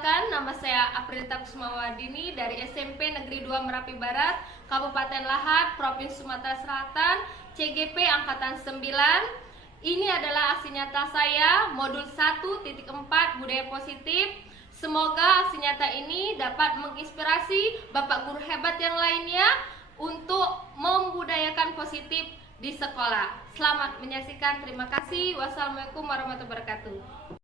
Perkenalkan, nama saya Aprilita Kusumawardini dari SMP Negeri 2 Merapi Barat, Kabupaten Lahat, Provinsi Sumatera Selatan, CGP Angkatan 9. Ini adalah aksi nyata saya, modul 1.4 Budaya Positif. Semoga aksi nyata ini dapat menginspirasi Bapak guru hebat yang lainnya untuk membudayakan positif di sekolah. Selamat menyaksikan, terima kasih. Wassalamualaikum warahmatullahi wabarakatuh.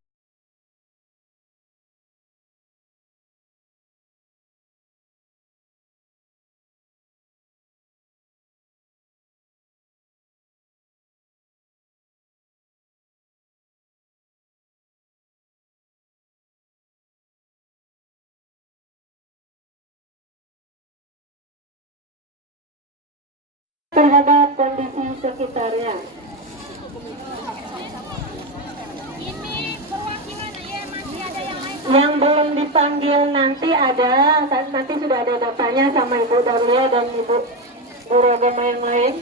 Terhadap kondisi sekitarnya. Yang belum dipanggil nanti sudah ada datanya sama Ibu Darlia dan Ibu guru agama yang lain.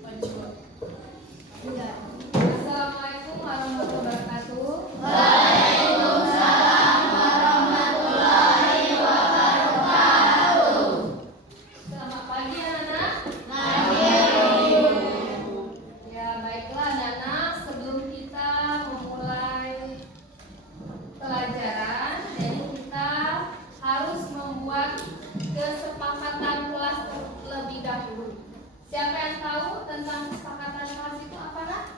Assalamualaikum warahmatullahi wabarakatuh. Selamat pagi anak-anak. Ya baiklah anak-anak, sebelum kita memulai pelajaran, jadi kita harus membuat kesepakatan kelas terlebih dahulu. Siapa yang tahu tentang kesepakatan kelas itu apa nak?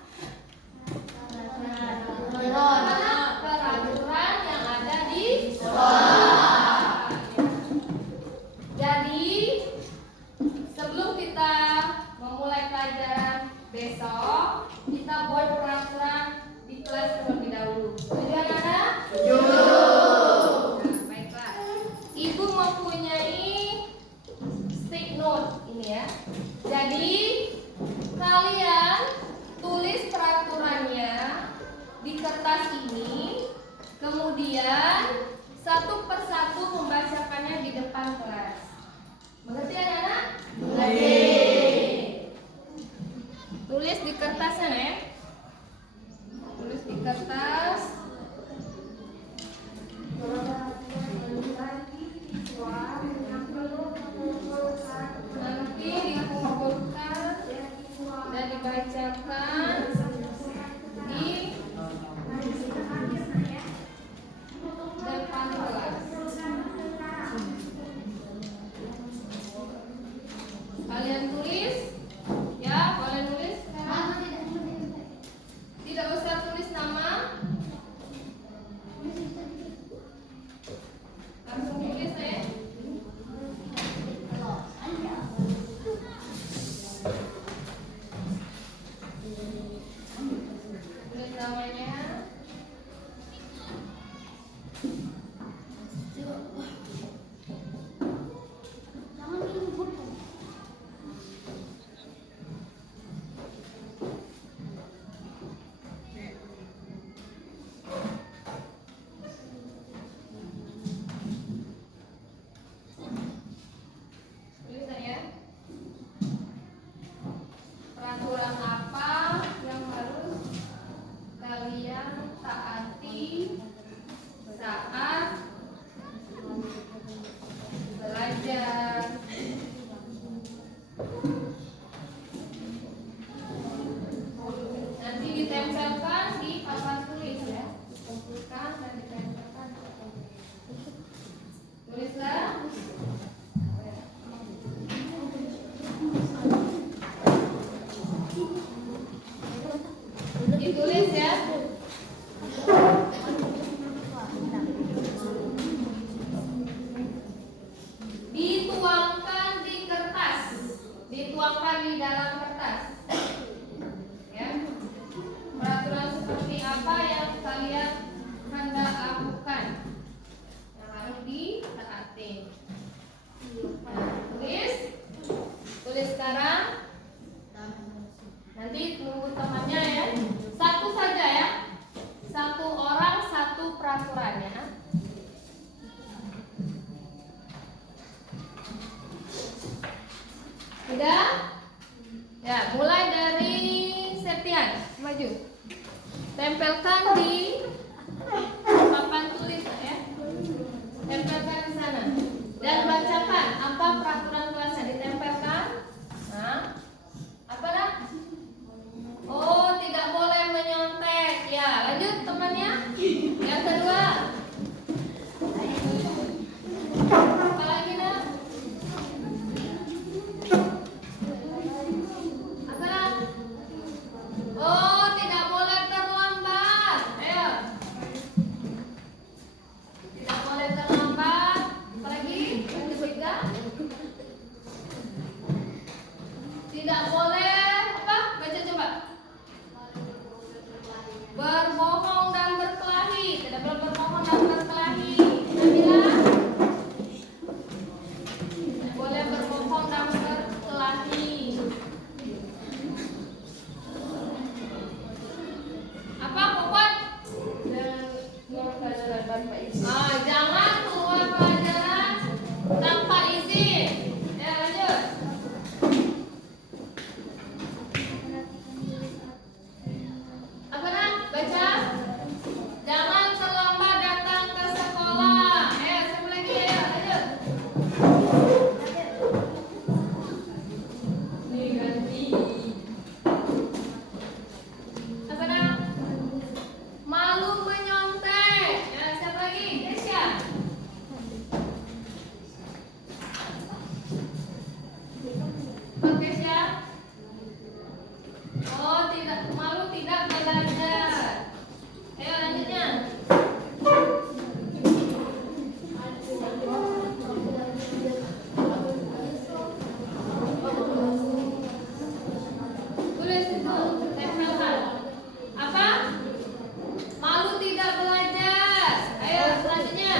Peraturan yang ada di sekolah. Jadi sebelum kita memulai pelajaran besok, kita buat peraturan di kelas terlebih dahulu. Setuju anak-anak? Nah, baiklah. Ibu mempunyai stick note ini ya. Jadi kalian tulis peraturannya di kertas ini, kemudian satu persatu membacakannya di depan kelas. Mengerti anak-anak? Mengerti. Tulis di kertasnya ya. Tulis di kertas. Nanti dikumpulkan dan dibacakan di depan kelas. Kalian tulis ya, boleh nulis. Tidak usah tulis nama, langsung tulis ya. Tulis namanya. Tulisan ya. Peraturan apa yang harus kalian taati saat belajar? Nanti ditempelkan di papan tulis ya. Dikumpulkan dan ditempelkan di papan tulis. Tulislah. Ditulis ya. Dituangkan di kertas. Dituangkan di dalam kertas. Ya. Peraturan seperti apa yang kalian hendak lakukan, yang harus ditaati. Nah, tulis sekarang. Nanti tunggu temannya ya. Satu saja ya. Satu orang satu peraturannya. Sudah? Ya, mulai dari Septian, maju. Tempelkan di papan tulis ya. Tempelkan di sana. Dan bacakan apa peraturan kelasnya, ditempelkan. Nah, apa nak? Oh, tidak boleh menyontek. Ya, lanjut temannya. Yang kedua. Apa lagi nak? Apa nak? Oh, tidak boleh terlambat. Ayo. Tidak boleh terlambat. Apa lagi? Yang ketiga. tidak belajar. Ayo lanjutnya. Tulis itu, tempelkan. Apa? Malu tidak belajar. Ayo selanjutnya.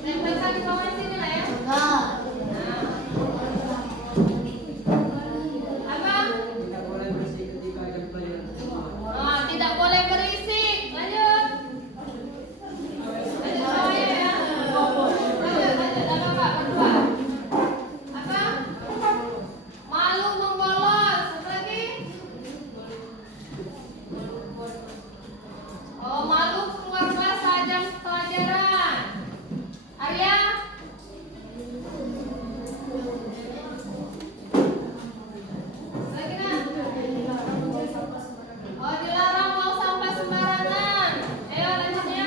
Tempelkan di bawah sini lah ya. Nah. Apa? Oh, tidak boleh berisik. Lanjut. Lanjut bawah ya. Lanjut. Apa Pak? Berdua. Apa? Malu membolos. Satu lagi. Oh, malu keluar kelas saat jam pelajaran. Arya? Lagi nak? Oh, dilarang buang sampah sembarangan. Ayo lanjutnya.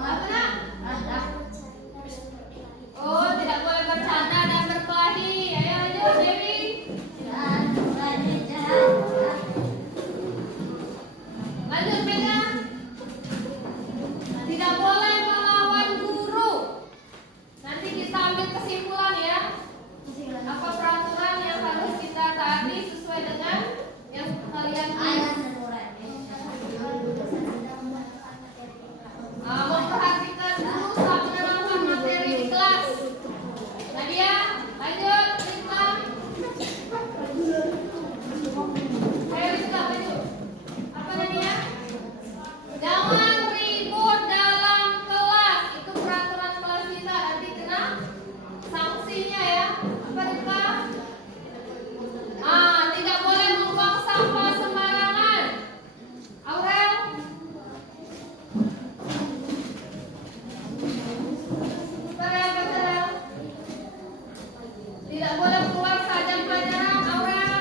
Apa nak? Oh, tidak boleh bercanda dan berkelahi. Ayo lanjut, Dewi. Lanjut, Mega. Tidak boleh melawan guru. Nanti kita ambil kesimpulan ya. Apa peraturan yang harus kita taati sesuai dengan yang kalian tulis. Memperhatikan dulu saat menerangkan materi di kelas. Nadia, lanjut, Rizka. Ayo Rizka, lanjut. Apa Nadia? Jangan ribut dalam kelas. Itu peraturan kelas kita. Nanti kena sanksinya ya. Apa Rizka? Tidak boleh membuang sampah sembarangan. Aurel? Apa Sarah? Tidak boleh keluar saat jam pelajaran. Aurel?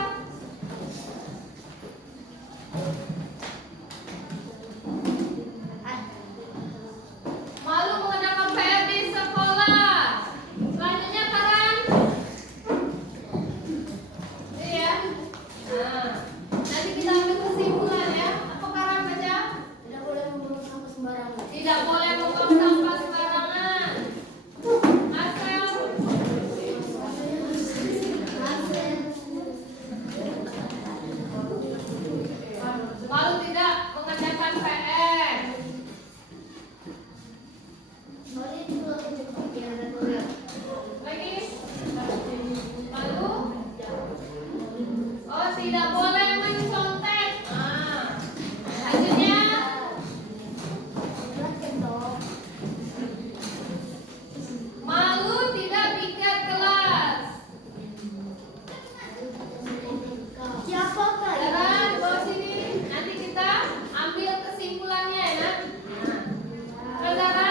Malu mengenakan PR di sekolah. Selanjutnya Karan. Iya. Nah, nanti kita ambil kesimpulan ya. Apa Karan baca? Tidak boleh membuang sampah sembarangan. Tidak boleh membuang sampah sembarangan. Asel. Malu tidak mengerjakan PR. Lagi. Malu. Oh, tidak boleh mencontek. Selanjutnya. Malu tidak piket kelas. Siapa kak? Jalan bawah sini. Nanti kita ambil kesimpulannya ya. Nak. Saudara,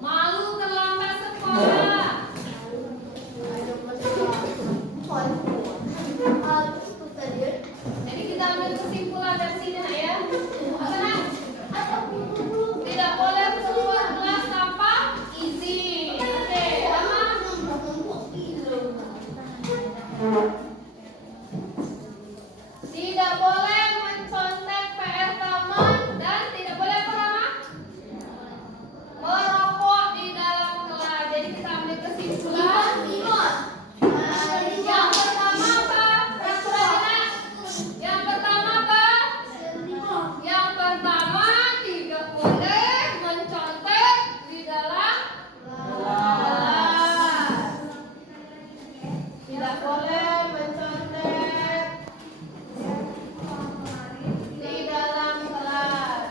malu terlambat sekolah. Jadi kita ambil kesimpulan dari sini Nak, ya. Apa Nak? Tidak boleh keluar kelas tanpa izin. Oke, sama. Tidak boleh mencontek PR taman dan tidak boleh apa Rama? Merokok di dalam kelas. Jadi kita ambil kesimpulan. Yang pertama apa? Peraturannya. Yang pertama apa? Yang pertama tidak boleh mencontek di dalam kelas. Tidak boleh mencontek di dalam kelas.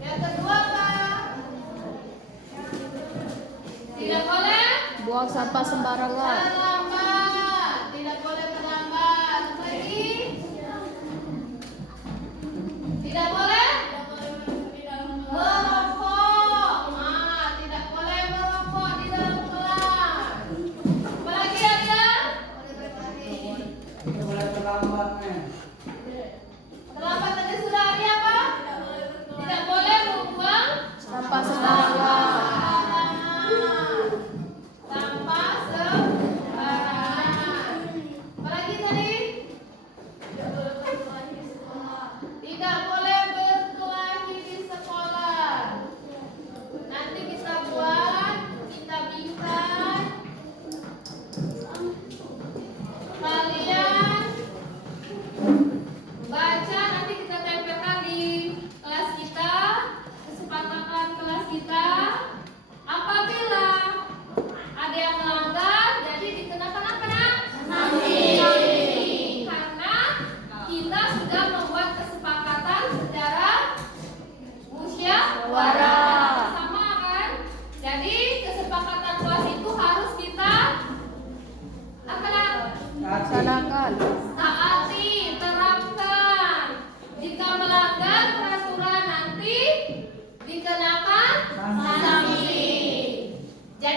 Yang kedua apa? Tidak boleh Buang sampah sembarangan. terlambat. Tidak boleh terlambat. Lagi. Tidak boleh merokok. Tidak boleh merokok di dalam kelas. Apalagi ada? Terlambat tadi sudah ada apa? Tidak boleh membuang Sampah sembarangan. sembarangan.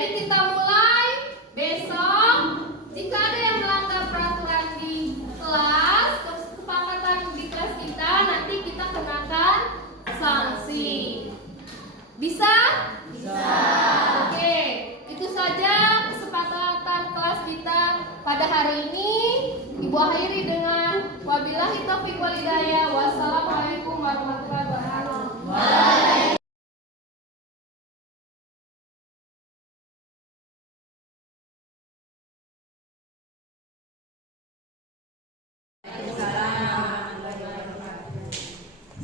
Jadi kita mulai besok. Jika ada yang melanggar peraturan di kelas, kesepakatan di kelas kita, nanti kita kenakan sanksi. Bisa? Bisa. Oke, itu saja kesepakatan kelas kita pada hari ini. Ibu akhiri dengan wabillahi taufiq wal hidayah. Wassalamualaikum warahmatullahi wabarakatuh.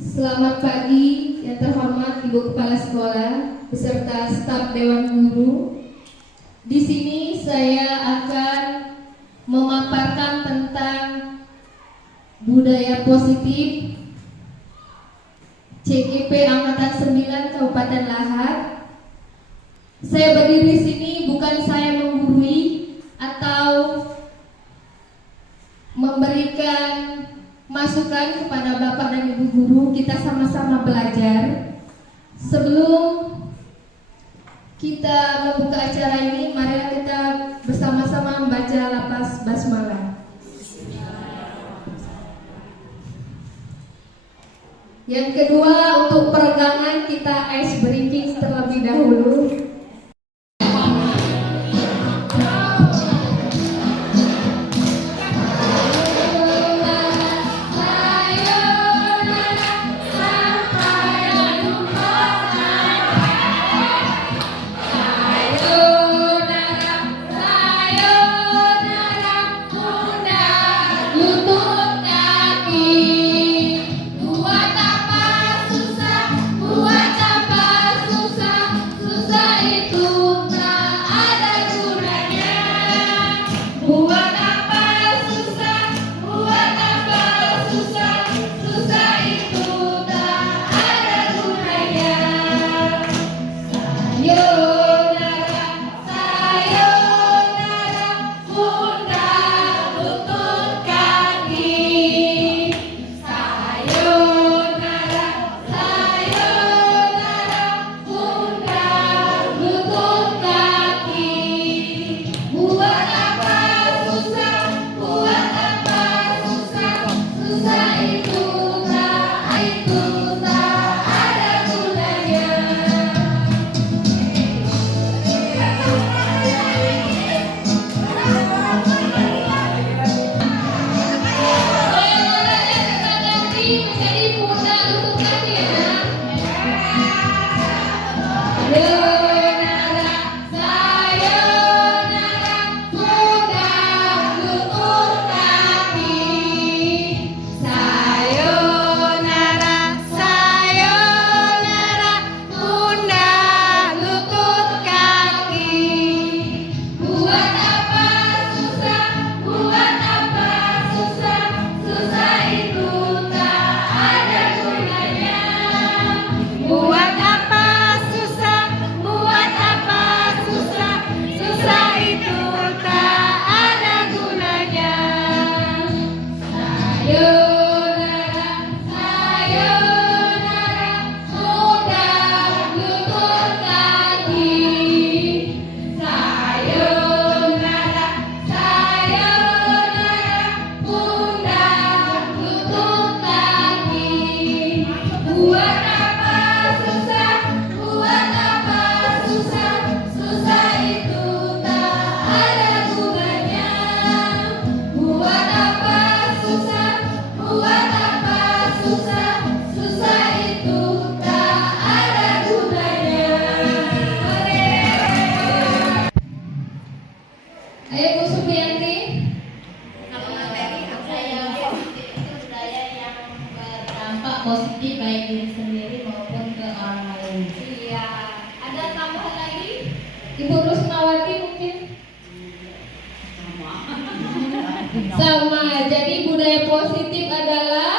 Selamat pagi yang terhormat Ibu Kepala Sekolah beserta staf Dewan Guru. Di sini saya akan memaparkan tentang budaya positif CGP Angkatan 9 Kabupaten Lahat. Saya berdiri di sini bukan saya menggurui atau memberikan masukan kepada Bapak dan Ibu guru. Kita sama-sama belajar. Sebelum kita membuka acara ini, marilah kita bersama-sama membaca lafaz basmalah. Yang kedua, untuk peregangan kita ice breaking terlebih dahulu. Positif baik diri sendiri maupun ke orang lain. Iya. Ada tambahan lagi? Ibu Rusmawati mungkin? Sama. Jadi budaya positif adalah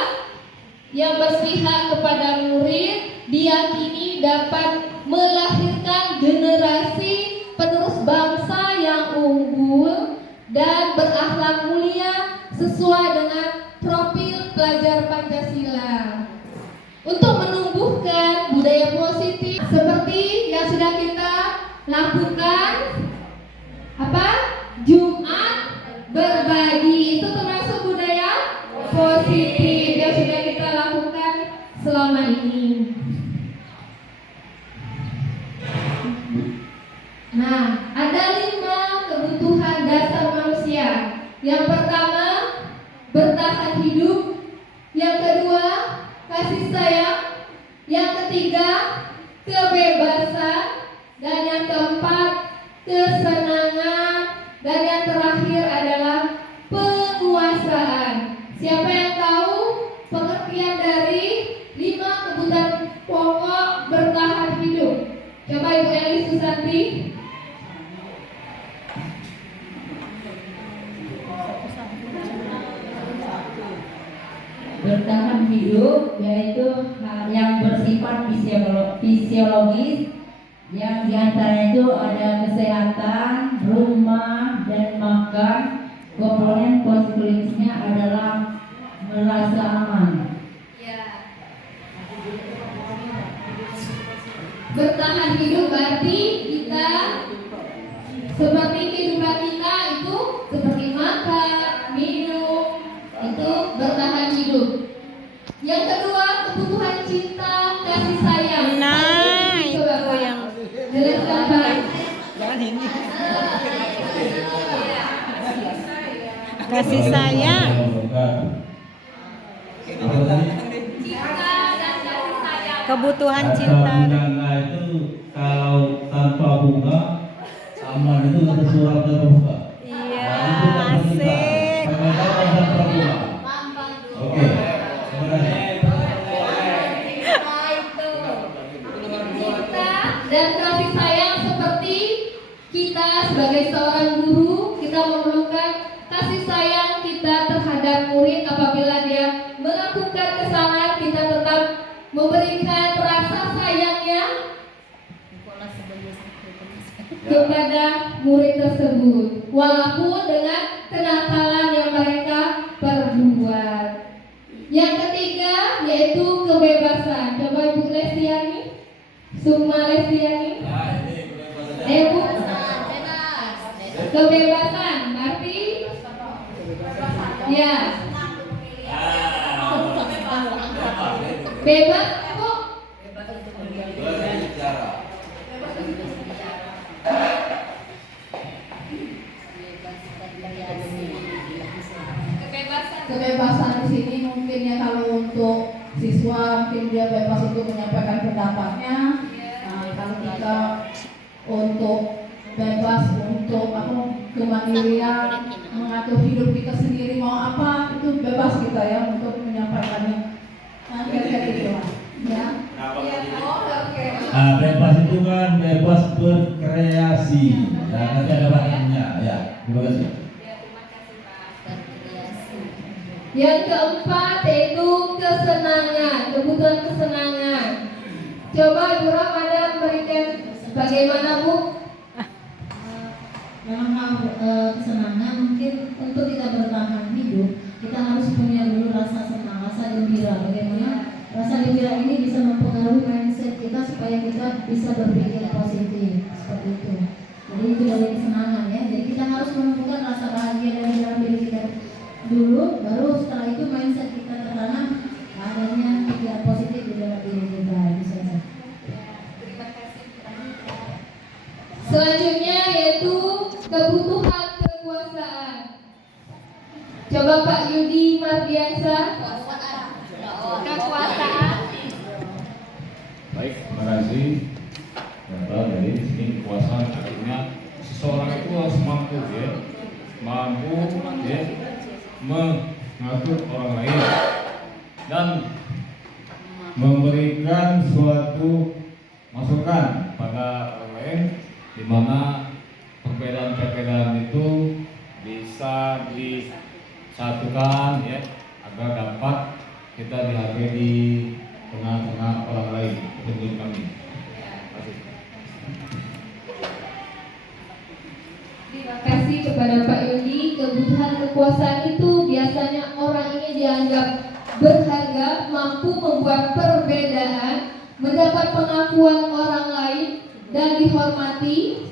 yang berpihak kepada murid diyakini dapat melahirkan generasi penerus bangsa yang unggul dan berakhlak mulia sesuai dengan profil pelajar Pancasila. Untuk menumbuhkan budaya positif seperti yang sudah kita lakukan apa? Jumat berbagi. Itu termasuk budaya positif yang sudah kita lakukan selama ini. Nah, ada 5 kebutuhan dasar manusia. Yang pertama, bertahan hidup. Yang kedua, kasih sayang. Yang ketiga, kebebasan. Dan yang keempat, kesenangan. Dan yang terakhir adalah penguasaan. Siapa yang tahu pengertian dari 5 kebutuhan pokok bertahan hidup? Coba Ibu Eli Susanti. Bertahan hidup yaitu hal yang bersifat fisiologis, yang diantaranya itu ada kesehatan, rumah, dan makan. Komponen psikologisnya adalah merasa aman. Ya. Bertahan hidup berarti kita seperti kehidupan kita itu seperti makan, minum, itu bertahan hidup. Yang kedua, kebutuhan cinta, kasih sayang. Nah, itu yang jelaskan Pak. kasih sayang. Cinta dan kasih sayang. Kebutuhan Kata cinta. bunga itu kalau tanpa bunga aman itu ada surat terbuka. Iya, Nah, itu kan kita. asik. Pengenalan tanpa bunga. Oke. Cinta dan kasih sayang seperti kita sebagai seorang guru, kita memerlukan kasih sayang kita terhadap murid. Apabila dia melakukan kesalahan, kita tetap memberikan rasa sayangnya kepada murid tersebut, walaupun dengan kenakalan yang mereka perbuat. Yang ketiga yaitu kebebasan. Coba Ibu Lestiani, Sukma Lestiani. Bu, kebebasan berarti ya bebas, Bu. Kebebasan di sini mungkin ya kalau untuk siswa mungkin dia bebas untuk menyampaikan pendapatnya. Nah, kalau kita untuk bebas untuk kemandirian, mengatur hidup kita sendiri mau apa itu bebas kita ya untuk menyampaikannya. Nah, kayak gitu lah. Ya. Nah, bebas itu kan bebas berkreasi. Nah, nanti ada bahannya. Ya, terima kasih. Yang keempat yaitu kesenangan, kebutuhan kesenangan. Coba Ibu Ramadan berikan bagaimana Bu? Dalam hal kesenangan, mungkin untuk kita bertahan hidup, kita harus punya dulu rasa senang, rasa gembira. Bagaimana rasa gembira ini bisa mempengaruhi mindset kita supaya kita bisa berpikir positif seperti itu. Jadi itu dari kesenangan ya. Jadi kita harus menemukan rasa bahagia dari dalam diri kita dulu, baru setelah itu mindset kita tertanam adanya pikiran positif di dalam diri kita. Bisa. Selanjutnya yaitu kebutuhan kekuasaan. Coba Pak Yudi Mardiansa. Kekuasaan. Baik, terima kasih. Jadi di sini kekuasaan artinya seseorang itu harus mampu ya, mengatur orang lain dan memberikan suatu masukan pada orang lain, di mana perbedaan-perbedaan itu bisa disatukan ya agar dapat kita dihargai di tengah-tengah orang lain. Menurut kami. Terima kasih kepada Pak Yudi. Kebutuhan kekuasaan itu biasanya orang ini dianggap berharga, mampu membuat perbedaan, mendapat pengakuan orang lain, dan dihormati.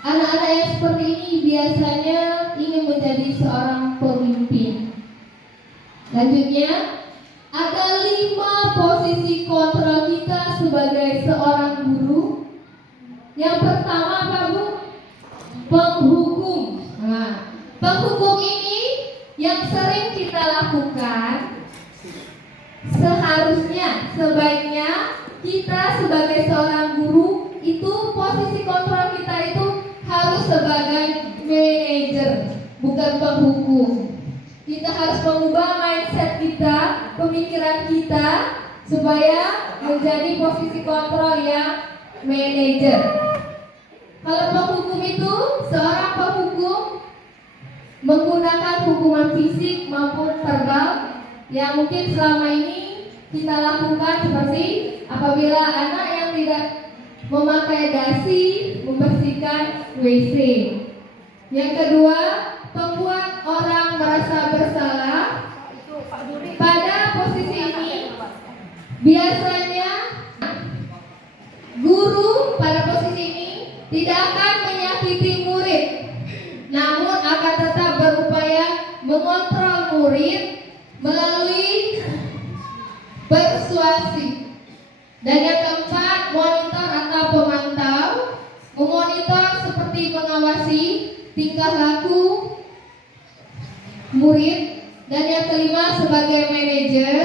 Anak-anak yang seperti ini biasanya ingin menjadi seorang pemimpin. Lanjutnya, ada 5 posisi kontrol kita sebagai seorang guru. Yang pertama apa, Bu? Penghukum. Nah, penghukum ini yang sering kita lakukan. Seharusnya, sebaiknya kita sebagai seorang guru itu posisi kontrol kita itu harus sebagai manajer, bukan penghukum. Kita harus mengubah mindset kita, pemikiran kita, supaya menjadi posisi kontrol yang manajer. Kalau penghukum itu, seorang penghukum menggunakan hukuman fisik maupun verbal yang mungkin selama ini kita lakukan, seperti apabila anak yang tidak memakai dasi membersihkan WC. Yang kedua, membuat orang merasa bersalah. Pada posisi ini biasanya guru pada posisi ini tidak akan menyakiti murid, namun akan tetap berupaya mengontrol murid melalui persuasi. Dan yang keempat, monitor atau pemantau, memonitor seperti mengawasi tingkah laku murid. Dan yang kelima, sebagai manajer,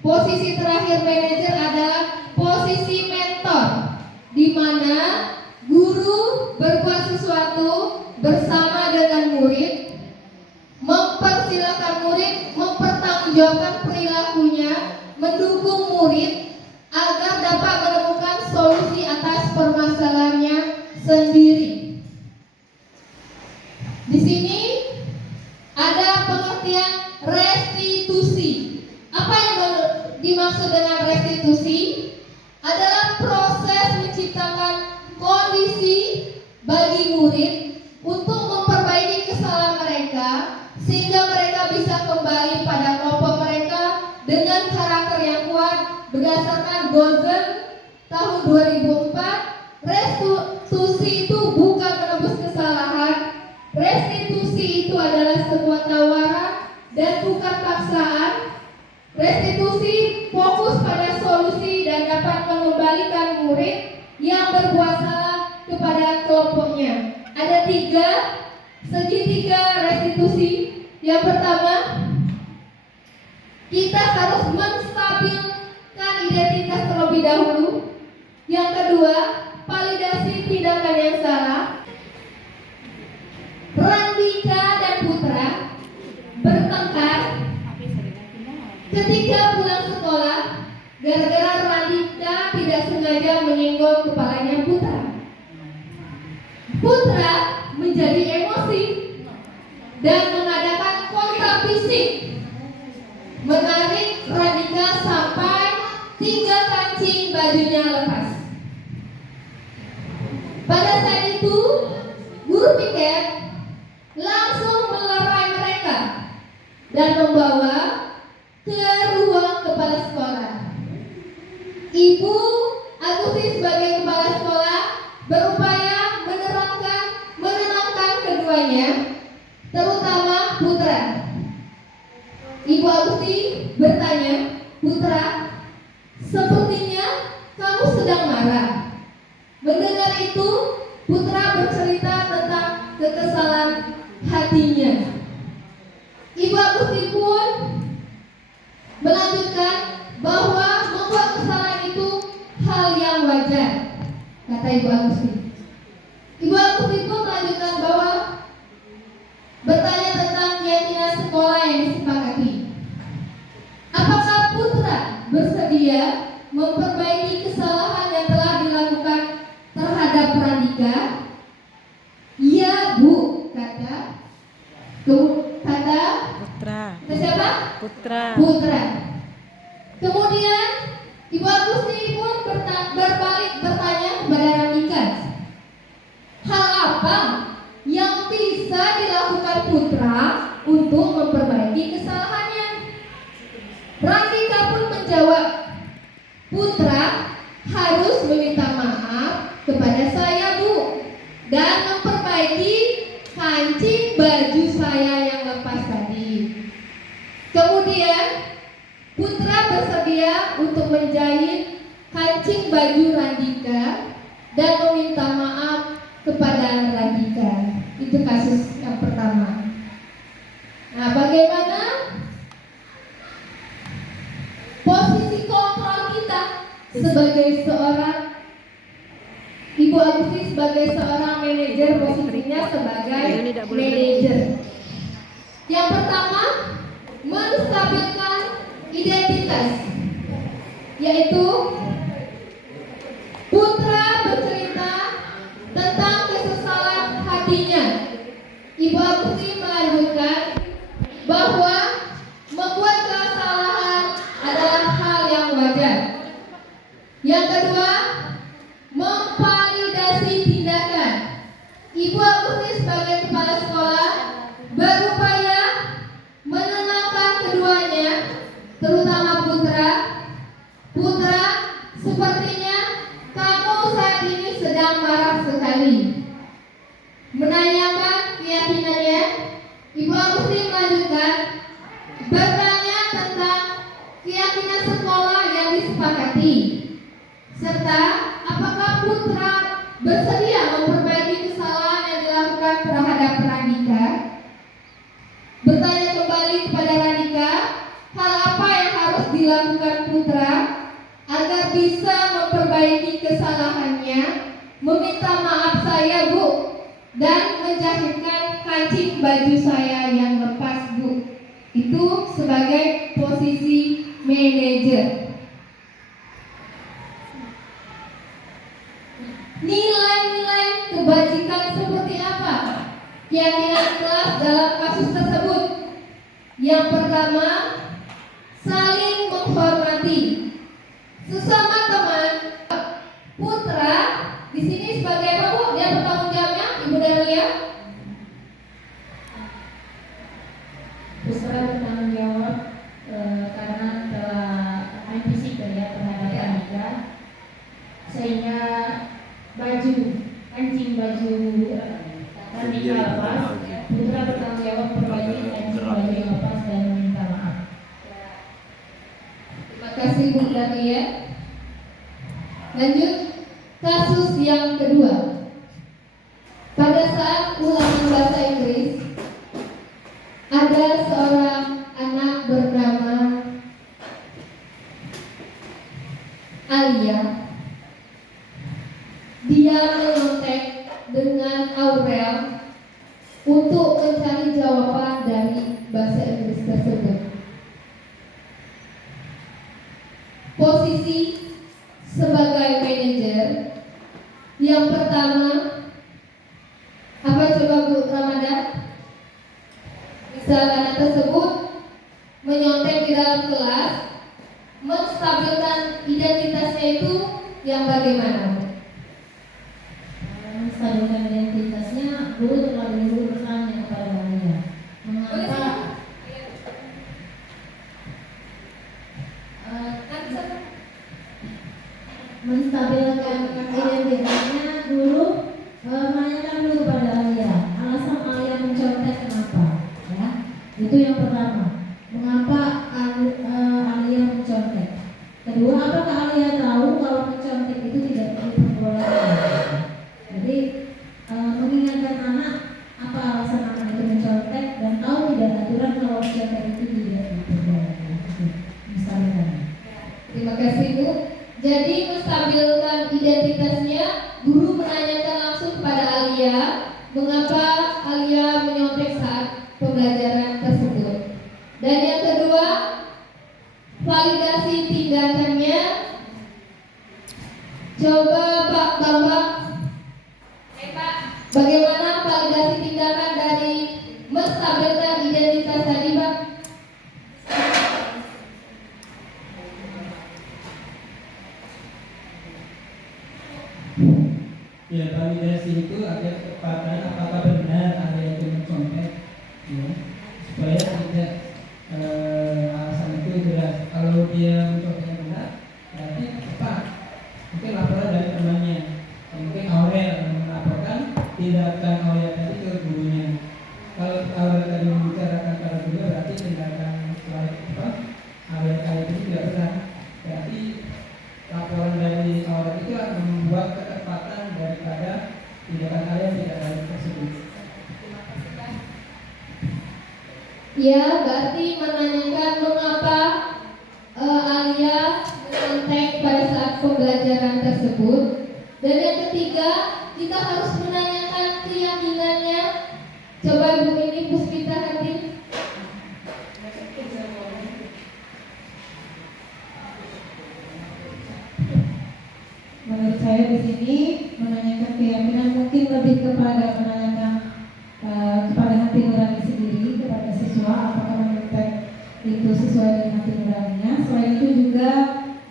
posisi terakhir manajer adalah posisi mentor, di mana guru berbuat sesuatu bersama dengan murid, mempersilahkan murid mempertanggungjawabkan perilakunya, mendukung murid agar dapat menemukan solusi atas permasalahannya sendiri. Di sini ada pengertian restitusi. Apa yang dimaksud dengan restitusi? Adalah proses menciptakan kondisi bagi murid untuk memperbaiki kesalahan mereka, sehingga mereka bisa kembali pada kelompok mereka dengan karakter yang kuat. Berdasarkan Gozen tahun 2004, restitusi itu bukan menebus kesalahan. Restitusi itu adalah sebuah tawaran dan bukan paksaan. Restitusi fokus pada solusi dan dapat mengembalikan murid yang berbuat salah kepada kelompoknya. Ada 3 segitiga restitusi. Yang pertama, kita harus menstabilkan identitas terlebih dahulu. Yang kedua, validasi tindakan yang salah. Randika dan Putra bertengkar ketika pulang sekolah gara-gara Randika tidak sengaja menyinggung kepalanya Putra. Putra menjadi emosi dan mengadakan kontak fisik, menarik Randika sampai 3 kancing bajunya lepas. Pada saat itu, guru piket langsung melerai mereka dan membawa ke ruang kepala sekolah. Ibu Agusti sebagai kepala sekolah berupaya menenangkan keduanya, terutama Putra. Ibu Agusti bertanya, "Putra, sepertinya kamu sedang marah." Mendengar itu, Putra bercerita tentang kekesalan hatinya. Ibu Agusti pun melanjutkan bahwa membuat kesalahan itu hal yang wajar, kata Ibu Agusti. Ibu Agusti pun melanjutkan bahwa bertanya tentang keyakinan sekolah yang disepakati. Apakah Putra bersedia memperbaiki kesalahan yang telah dilakukan terhadap Randika? "Ya, Bu," kata Putra. siapa? Putra. Kemudian Ibu Agusti pun berbalik bertanya kepada Randika, hal apa yang bisa dilakukan Putra untuk memperbaiki kesalahannya? Randika pun menjawab, Putra harus meminta maaf dan memperbaiki kancing baju saya yang lepas tadi. Kemudian Putra bersedia untuk menjahit kancing baju Randika dan meminta maaf kepada Randika. Itu kasus yang pertama. Nah, bagaimana posisi kontrol kita sebagai seorang Ibu Agusti sebagai seorang manajer, posisinya sebagai manajer. Yang pertama, menstabilkan identitas, yaitu Putra bercerita tentang kesesalan hatinya. Ibu Agusti melanjutkan bahwa membuat kesalahan adalah hal yang wajar. Yang kedua, memvalidasi tindakan. Ibu Agusti sebagai kepala sekolah berupaya menenangkan keduanya, terutama Putra. Putra, sepertinya kamu saat ini sedang marah sekali. Menanyakan keyakinannya, Ibu Agusti melanjutkan bertanya tentang keyakinan sekolah yang disepakati, serta apakah Putra bersedia memperbaiki kesalahan yang dilakukan terhadap Randika. Bertanya kembali kepada Randika, hal apa yang harus dilakukan Putra agar bisa memperbaiki kesalahannya, meminta maaf saya Bu, dan menjahitkan kancing baju saya yang lepas Bu. Itu sebagai posisi manajer. Nilai-nilai kebajikan seperti apa keyakinan kelas dalam kasus tersebut? Yang pertama, saling menghormati sesama teman. Putra di sini sebagai apa Bu? Dia bertanggung jawabnya, Ibu Dahlia. Putra bertanggung jawab karena telah main fisik ya terhadap Randika, sehingga kancing baju Randika lepas. Putra bertanggung jawab memperbaiki kancing baju yang lepas dan meminta maaf. Terima kasih Bu Dahlia. Lanjut, kasus yang kedua. Pada saat ulangan bahasa Inggris, ada seorang anak bernama Alia. Dia menyontek dengan Aurel untuk mencari jawaban dari bahasa Inggris tersebut. Posisi sebagai manajer, yang pertama, apa coba Bu Ramadan? Misal anak tersebut menyontek di dalam kelas, menstabilkan identitasnya itu yang bagaimana? Menstabilkan identitasnya, guru terlebih dahulu bertanya kepada Alia, mengapa menstabilkan identitasnya, guru menanyakan dulu kepada Alia alasan Alia mencontek kenapa, ya. Itu yang pertama, mengapa Alia mencontek. Kedua, apakah Alia tahu kalau mencontek itu tidak diperbolehkan. Jadi mengingatkan anak apa alasan anak itu mencontek dan tahu tidak aturan kalau mencontek itu tidak diperbolehkan. Misalnya. Terima kasih Bu. Jadi menstabilkan identitasnya, guru menanyakan langsung kepada Alia mengapa Alia menyontek saat pembelajaran tersebut. Dan yang kedua, validasi tindakannya. Coba Pak Bambang, Pak, bagaimana validasi tindakan dari menstabilkan identitas tadi Pak? Ya, validasi itu agar kepastian apakah benar ada itu mencontek, ya, supaya tidak alasan itu jelas. Kalau dia menconteknya benar, berarti tepat. Mungkin laporan dari temannya, mungkin Aurel yang melaporkan, Ya, berarti menanyakan mengapa Alia mengontek pada saat pembelajaran tersebut. Dan yang ketiga, kita harus menanyakan keyakinannya. Coba Bu ini Puspita Hati. Menurut saya di sini menanyakan keyakinan mungkin lebih kepada menanyakan kepada hati nurani sendiri, kepada siswa apakah menyontek itu sesuai dengan hati nuraninya. Selain itu juga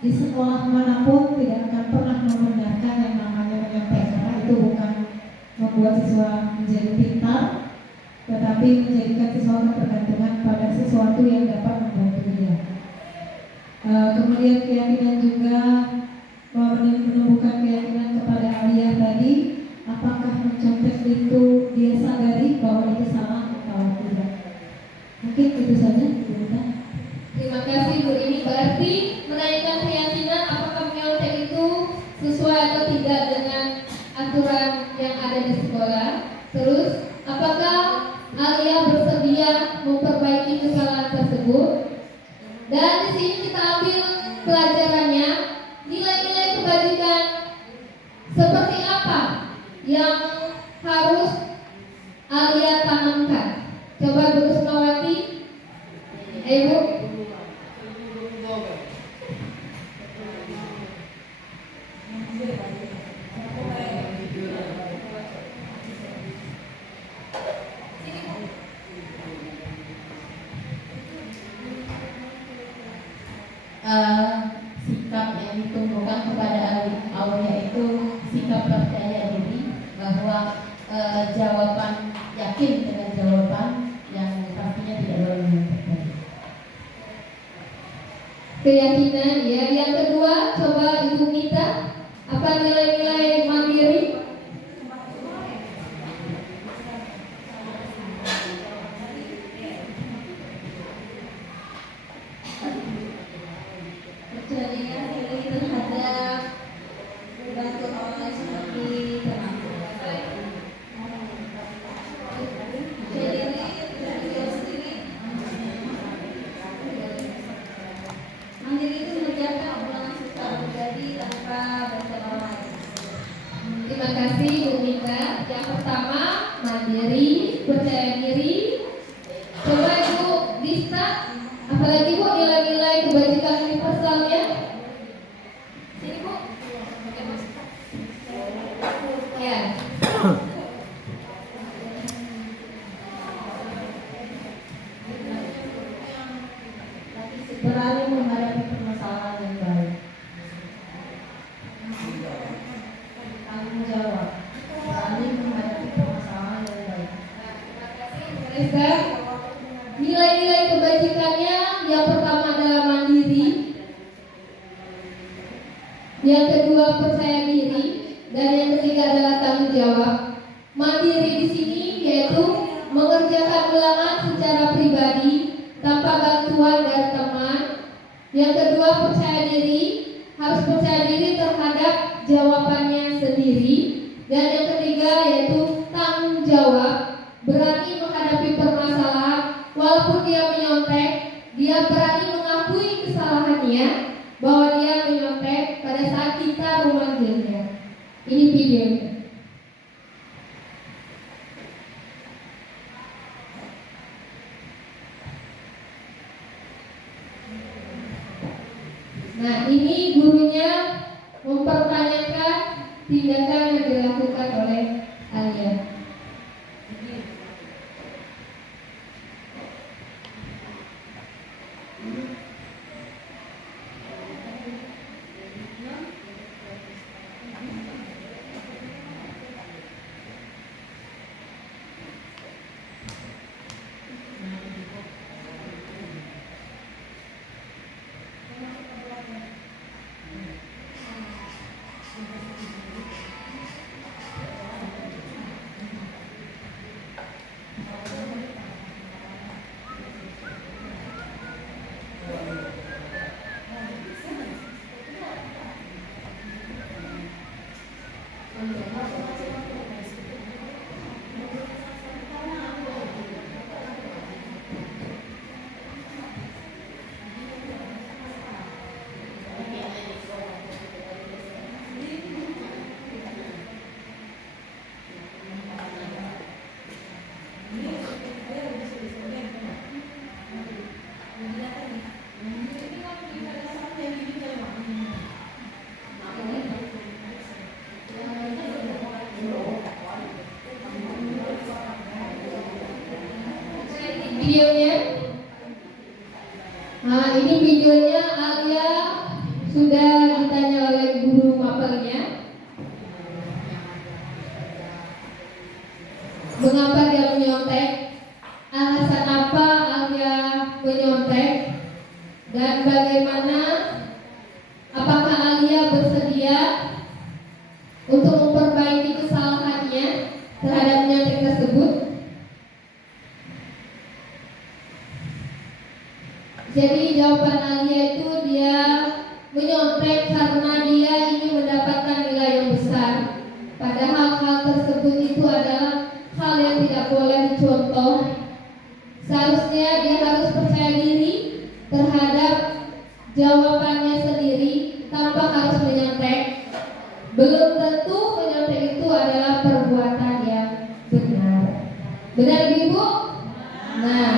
di sekolah manapun tidak akan pernah membenarkan yang namanya menyontek, karena itu bukan membuat siswa menjadi pintar, tetapi menjadikan siswa ketergantungan pada sesuatu yang dapat membantu dia. Kemudian keyakinan juga menumbuhkan keyakinan kepada Alia tadi, apakah mencontek itu dia sadari bahwa itu salah atau tidak. Mungkin itu saja. Terima kasih Bu ini. Berarti menanyakan keyakinan apakah menyontek itu sesuai atau tidak dengan aturan yang ada di sekolah. Terus apakah Alia bersedia memperbaiki kesalahan tersebut. Dan di sini kita ambil pelajarannya, nilai-nilai kebajikan seperti apa yang harus Alia tanamkan. Coba Bu Kusmawati. Bu. Sikap yang ditumbuhkan kepada Aulia itu sikap percaya diri, bahwa jawaban yakin dengan jawaban yang pastinya tidak boleh menyontek. Keyakinan ya. Yang kedua, coba Ibu Mita, apa nilai-nilai mandiri? Percaya diri terhadap membantu orang lain seperti mandiri itu mengerjakan ulangan secara pribadi tanpa bantuan orang lain. Terima kasih Bu Mita. Yang pertama, mandiri, percaya diri. Coba Ibu Dista, apalagi Bu nilai-nilai kebajikan universalnya. Sini Bu. Ya. Berani menghadapi permasalahan yang baik. Tanggung jawab. Berani menghadapi permasalahan yang baik. Reza, nilai-nilai kebajikannya yang pertama adalah mandiri, yang kedua percaya diri, dan yang ketiga adalah tanggung jawab. Mandiri di sini yaitu mengerjakan ulangan secara pribadi tanpa bantuan dari teman. Yang kedua percaya diri, harus percaya diri terhadap jawabannya sendiri. Dan yang ketiga yaitu tanggung jawab, berani menghadapi permasalahan. Walaupun dia menyontek, dia berani mengakui kesalahannya, bahwa dia menyontek pada saat kita memanggilnya. Ini videonya. Nah, ini gurunya mempertanyakan tindakan yang dilakukan oleh Alia. Nah, ini videonya Alia sudah ditanya oleh guru mapelnya. Mengapa dia menyontek? Alasan apa Alia menyontek? Dan bagaimana? Apakah Alia bersedia untuk memperbaiki kesalahannya terhadap nyontek tersebut? Jadi jawaban Alia itu dia menyontek karena dia ingin mendapatkan nilai yang besar. Padahal hal tersebut itu adalah hal yang tidak boleh dicontoh. Seharusnya dia harus percaya diri terhadap jawabannya sendiri tanpa harus menyontek. Belum tentu menyontek itu adalah perbuatan yang benar. Benar Ibu? Nah,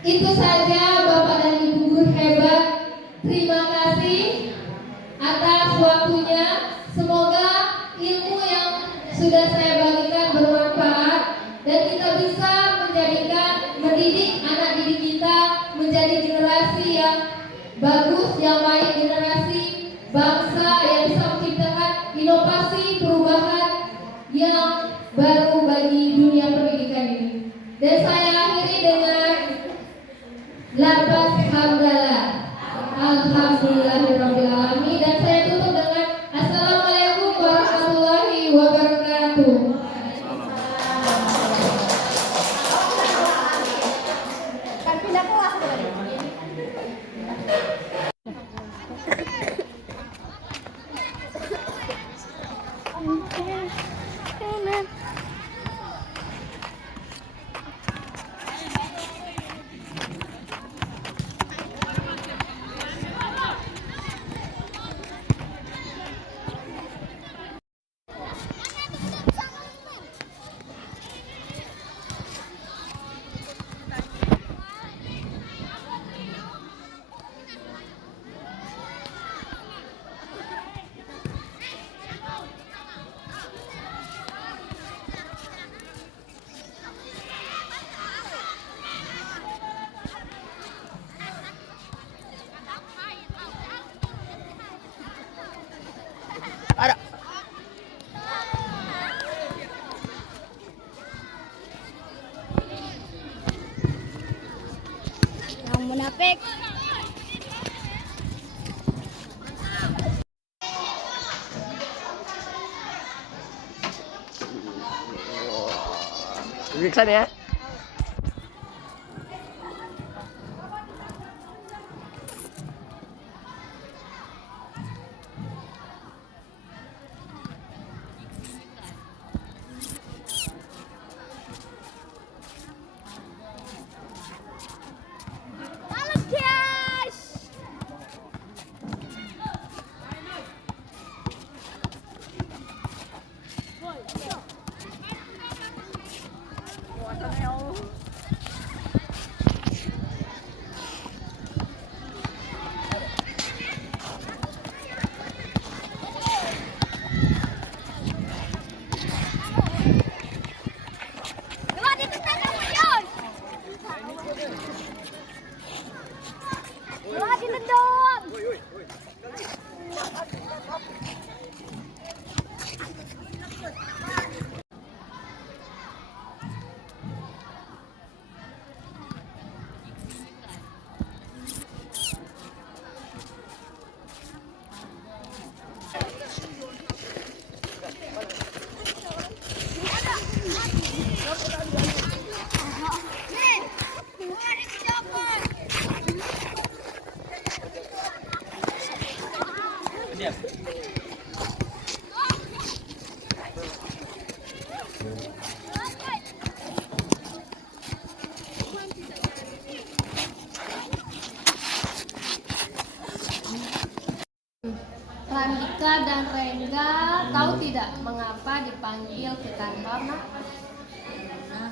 itu saja Bapak dan Ibu guru hebat. Terima kasih atas waktunya. Semoga ilmu yang sudah saya bagikan bermanfaat dan kita bisa mendidik anak didik kita menjadi generasi yang bagus, yang baik, generasi bangsa yang bisa menciptakan inovasi perubahan yang baru bagi dunia pendidikan ini. Dan saya akhiri dengan lafaz hamdalah. Alhamdulillahirrahmanirrahim. Dan saya tutup dengan Assalamualaikum warahmatullahi wabarakatuh. Yang munafik. Periksa ya. Randika dan Rengga tahu tidak mengapa dipanggil ke kantor, Nak? Karena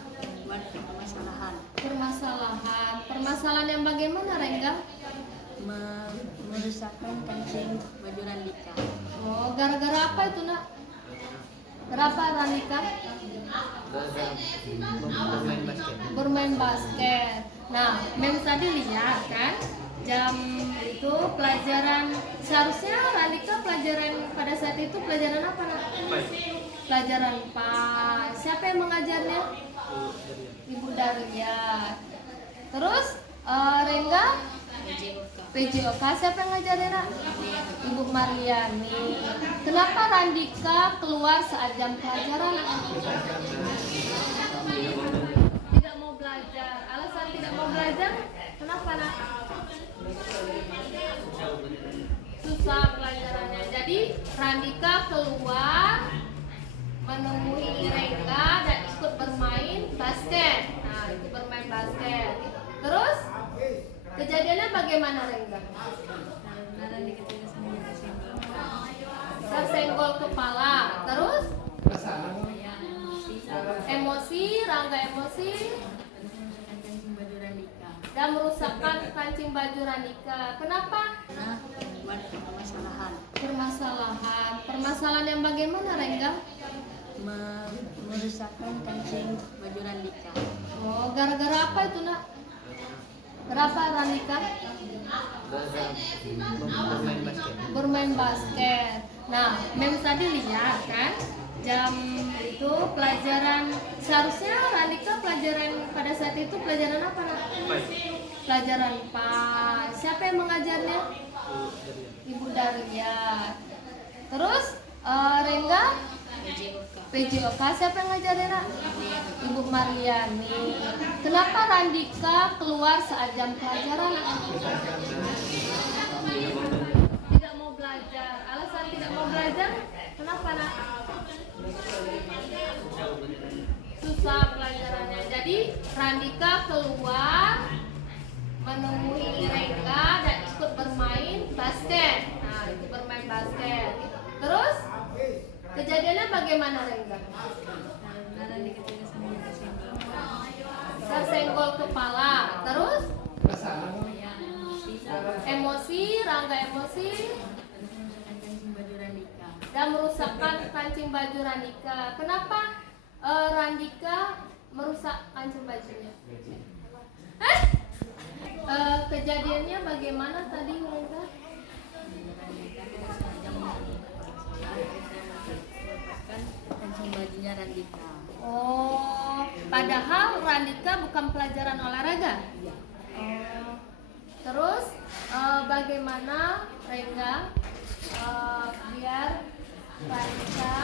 buat permasalahan. Permasalahan yang bagaimana, Rengga? Merusakkan kancing baju Randika. Oh, gara-gara apa itu, Nak? Kenapa Randika? Bermain basket. Nah, Mem tadi lihat kan jam itu pelajaran, seharusnya Randika pelajaran pada saat itu pelajaran apa nak? Pelajaran PAS. Siapa yang mengajarnya? Ibu Daria. Terus Rengga? PJOK. Siapa yang ngajarin nak? Ibu Mariani. Kenapa Randika keluar saat jam pelajaran? Tidak mau belajar. Alasan tidak mau belajar kenapa nak? Susah pelajarannya. Jadi Randika keluar menemui Rengga dan ikut bermain basket. Nah, ikut bermain basket. Terus kejadiannya bagaimana Rengga? Tersenggol kepala. Terus emosi, Rangga emosi dan merusakkan kancing baju Randika. Kenapa? Buat permasalahan. Permasalahan yang bagaimana Rengga? Merusakkan kancing baju Randika. Oh, gara-gara apa itu nak? Kenapa Randika? Bermain basket. Nah, Mem tadi lihat kan jam itu pelajaran, seharusnya Randika pelajaran pada saat itu pelajaran apa nak? Pelajaran PAS. Siapa yang mengajarnya? Ibu Daria. Terus Rengga? PJOK. Siapa yang ngajarin nak? Ibu Mariani. Kenapa Randika keluar saat jam pelajaran? Tidak mau belajar. Alasan tidak mau belajar kenapa nak? Susah pelajarannya. Jadi Randika keluar menemui Rengga dan ikut bermain basket. Nah, ikut bermain basket. Terus kejadiannya bagaimana Rengga? Tersenggol kepala. Terus emosi, Rangga emosi dan merusakkan kancing baju Randika. Kenapa Randika merusak kancing bajunya? Kejadiannya bagaimana tadi Rengga? Kancing bajunya Randika. Oh, padahal Randika bukan pelajaran olahraga. Oh. Terus bagaimana Rengga biar Randika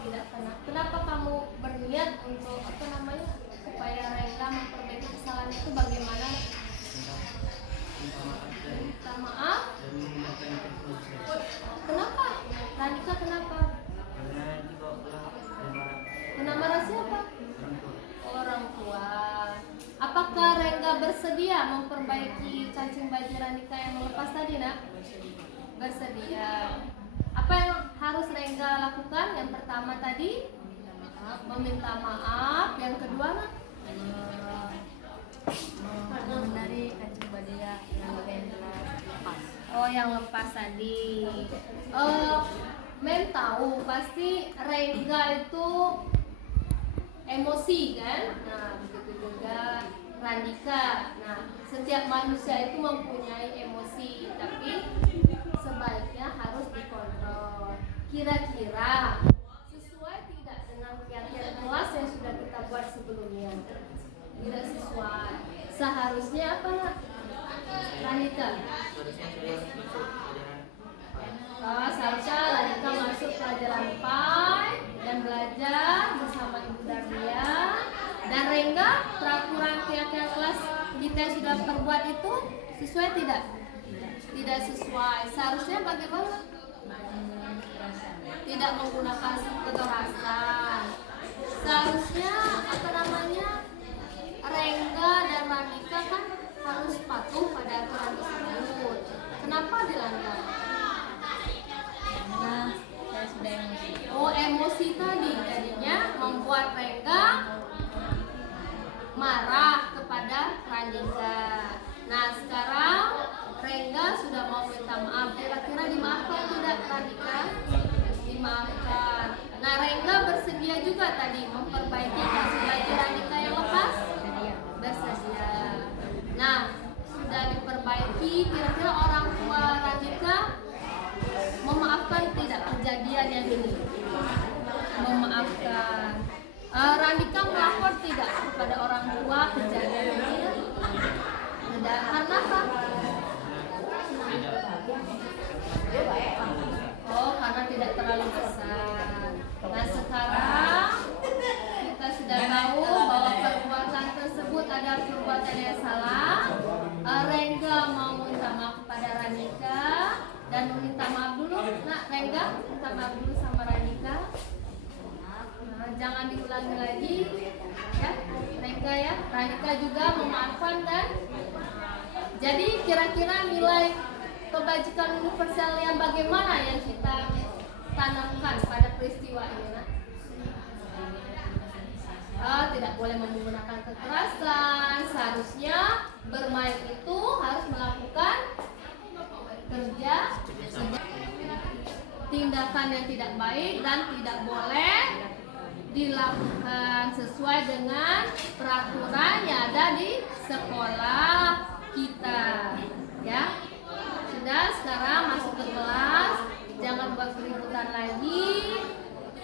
tidak kena? Kenapa kamu berniat untuk supaya Rengga memperbaiki kesalahan itu? Bagaimana? Minta maaf. Kenapa? Randika kenapa? Kena marah siapa? Orang tua. Apakah Rengga bersedia memperbaiki kancing baju Randika yang melepas tadi nak? Bersedia. Apa yang harus Rengga lakukan? Yang pertama tadi meminta maaf. Yang kedua nak? Mengenari kancing bajunya yang lepas. Oh, yang lepas tadi. Mem tahu pasti Rengga itu emosi kan? Nah, begitu juga Randika. Nah, setiap manusia itu mempunyai emosi, tapi sebaiknya harus dikontrol. Kira-kira sesuai tidak dengan kegiatan kelas yang sudah kita buat sebelumnya? Tidak sesuai. Seharusnya apa nak? Randika? Seharusnya Randika masuk pelajaran PAI dan belajar bersama Ibu Daria. Dan Rengga, peraturan kegiatan kelas kita yang sudah perbuat itu sesuai tidak? Tidak sesuai. Seharusnya bagaimana? Tidak menggunakan kekerasan. Seharusnya Rengga dan Randika kan harus patuh pada aturan tersebut. Kenapa dilanggar? Karena saya sudah emosi. Oh, emosi tadi jadinya membuat Rengga marah kepada Randika. Nah, sekarang Rengga sudah mau minta maaf. Kira-kira dimaafkan tidak Randika? Dimaafkan. Nah, bersedia juga tadi memperbaiki hasil baju Randika yang lepas? Bersedia. Nah, sudah diperbaiki, kira-kira orang tua Randika memaafkan tidak kejadian yang ini? Memaafkan. Randika melapor tidak kepada orang tua kejadian ini? Tidak. Karena apa? Oh, karena tidak terlalu besar. Nah, sekarang kita sudah tahu bahwa perbuatan tersebut adalah perbuatan yang salah. Rengga mau minta maaf kepada Randika dan meminta maaf dulu. Nah, Rengga minta maaf dulu sama Randika. Nah, jangan diulangi lagi, ya, Rengga ya. Randika juga memaafkan kan? Jadi kira-kira nilai kebajikan universal yang bagaimana yang kita tanamkan pada peristiwa ini? Tidak boleh menggunakan kekerasan. Seharusnya bermain itu harus melakukan kerja tindakan yang tidak baik dan tidak boleh dilakukan sesuai dengan peraturan yang ada di sekolah kita, ya. Sudah, sekarang masuk ke kelas, jangan buat keributan lagi.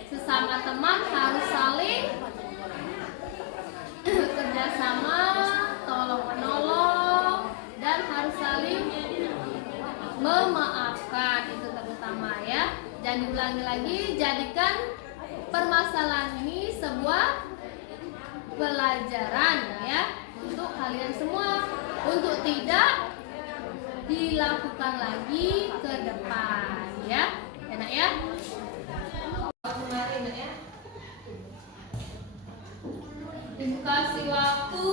Sesama teman harus saling bekerja sama, tolong menolong, dan harus saling memaafkan, itu terutama ya. Jangan diulangi lagi, jadikan permasalahan ini sebuah pelajaran ya untuk kalian semua, untuk tidak dilakukan lagi ke depan ya. Enak ya? Kemarin ya. Ibu kasih waktu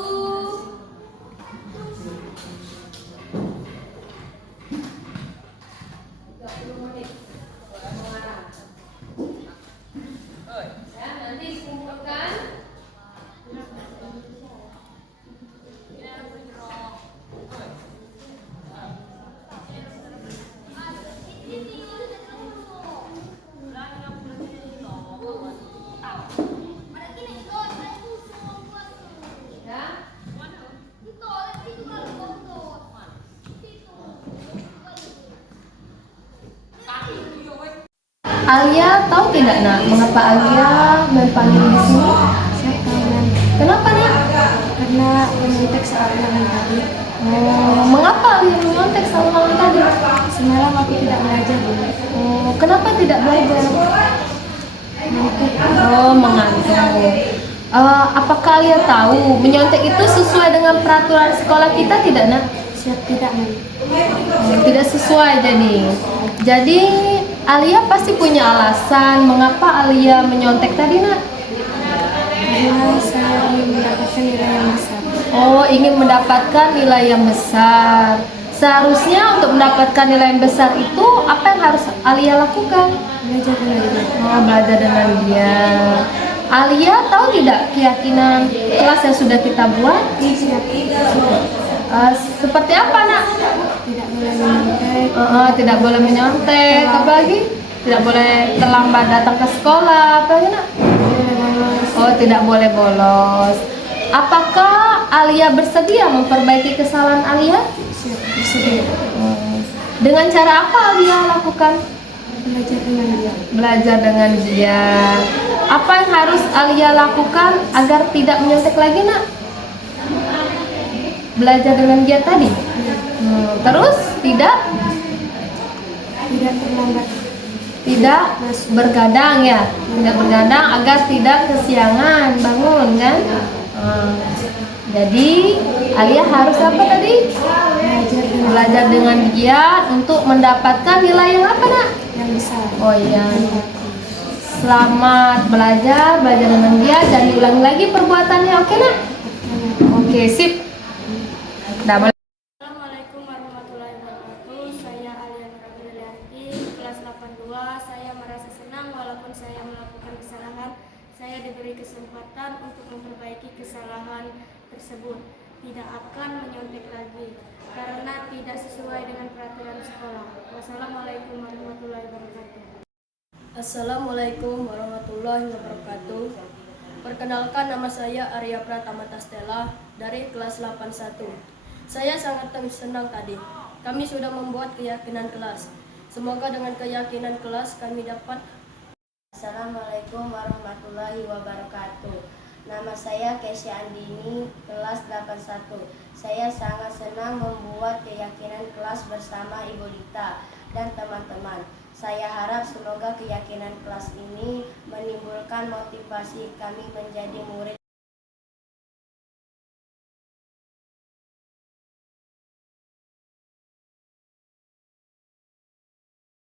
30 menit. Ya, nanti dikumpulkan. Alia tahu tidak nak mengapa Alia mempanggil di sini? Saya tahu Nan. Kenapa nak? Karena mengontek soal ulangan tadi. Mengapa Alia mengontek soal ulangan tadi? Semalam aku tidak belajar. Kenapa tidak belajar? Mengantuk. Mengantuk. Apakah Alia tahu menyontek itu sesuai dengan peraturan sekolah kita tidak nak? Siap tidak Nan. Tidak sesuai jadi Alia pasti punya alasan mengapa Alia menyontek tadi nak? Karena saya ingin mendapatkan nilai yang besar. Oh, ingin mendapatkan nilai yang besar. Seharusnya untuk mendapatkan nilai yang besar itu apa yang harus Alia lakukan? Belajar dengan dia. Belajar dengan dia. Alia tahu tidak keyakinan kelas yang sudah kita buat? Siap. Seperti apa nak? Tidak boleh menyontek. Tidak boleh menyontek, apalagi tidak boleh terlambat datang ke sekolah, apalagi nak? Oh, tidak boleh bolos. Apakah Alia bersedia memperbaiki kesalahan Alia? Siap, bersedia. Dengan cara apa Alia lakukan? Belajar dengan dia. Belajar dengan dia. Apa yang harus Alia lakukan agar tidak menyontek lagi nak? Belajar dengan dia tadi. Terus tidak terlambat. Tidak bergadang ya, tidak bergadang agar tidak kesiangan bangun kan. Jadi Alia harus apa tadi? Belajar dengan dia untuk mendapatkan nilai yang apa nak? Yang besar. Oh iya. Selamat belajar dengan dia dan diulangi lagi perbuatannya, oke nak? Oke, sip. Dah boleh. Assalamualaikum warahmatullahi wabarakatuh. Saya Alia Nurabilianti, kelas 82. Saya merasa senang walaupun saya melakukan kesalahan. Saya diberi kesempatan untuk memperbaiki kesalahan tersebut. Tidak akan menyontek lagi karena tidak sesuai dengan peraturan sekolah. Wassalamualaikum warahmatullahi wabarakatuh. Assalamualaikum warahmatullahi wabarakatuh. Perkenalkan, nama saya Arya Pratama Tastela dari kelas 81. Saya sangat senang tadi. Kami sudah membuat keyakinan kelas. Semoga dengan keyakinan kelas kami dapat. Assalamualaikum warahmatullahi wabarakatuh. Nama saya Kesya Andini, kelas 81. Saya sangat senang membuat keyakinan kelas bersama Ibu Dita dan teman-teman. Saya harap semoga keyakinan kelas ini menimbulkan motivasi kami menjadi murid